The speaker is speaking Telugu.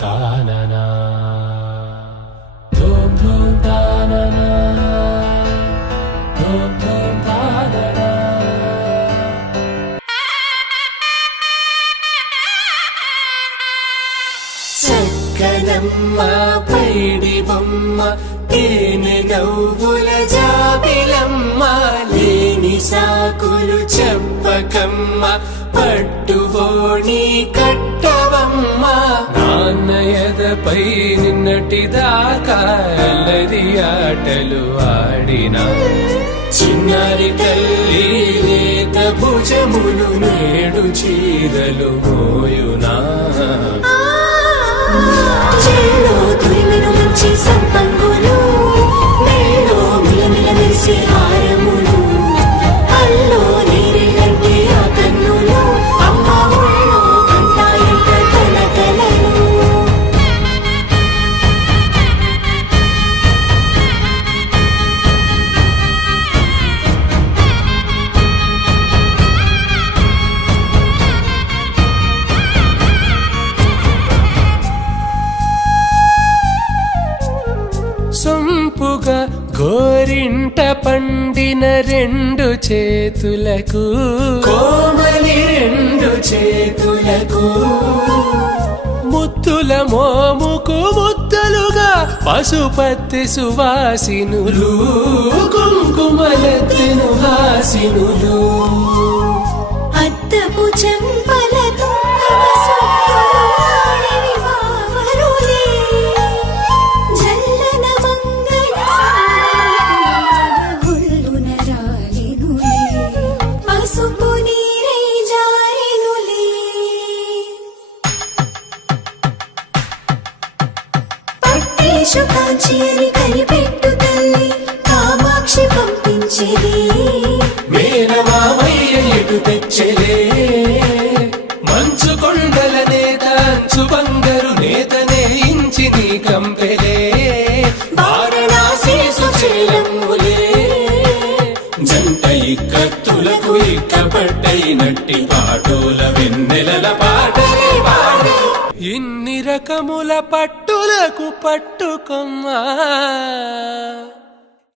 తాననా ధూమ్ ధూమ్ తాననా ధూమ్ ధూమ్ తాననా. చక్కనమ్మ పైడి బొమ్మ తేనె నవ్వుల జాబిలమ్మ లేని సాకులు చెప్పకమ్మ పట్టువోణి కట్టవమ్మ. నాన్నయదపై నిన్నటిదాకా అల్లరి ఆటలు ఆడిన చిన్నారి తల్లి లేత భుజములు నేడు చీరలు మోయునా. మంచి సంపంగులు మెళ్ళో మిలమిల మెరిసే హారములు అల్లో నీరెళ్ళంటే ఆ కన్నులు అమ్మ ఒళ్ళో కంటాయంట తన కలలు. సొంపుగా గోరింట పండిన రెండు చేతులకు కోమలి రెండు చేతులకు ముద్దుల మోముకు ముద్దలుగా పసుపత్తి సువాసినులు కుంకుమలెత్తిను హాసినులు. అద్దపు చెంపలతో కాంచి అని కనిపెట్టు తల్లి కామాక్షి పంపించేది మేనమామయ్య ఎటు తెచ్చలే మంచు కొండల నేత అంచు బంగారు నేతనే ఇంచి నీ కంపెలే వారణాసి సుచేలమ్ములే జంట ఇక్కత్తులకు ఇక్కపట్టైనట్టి పాటోల వెన్నెలల పాటలే పాడే. ఇన్ని రకముల పట్టులకు పట్టుకొమ్మా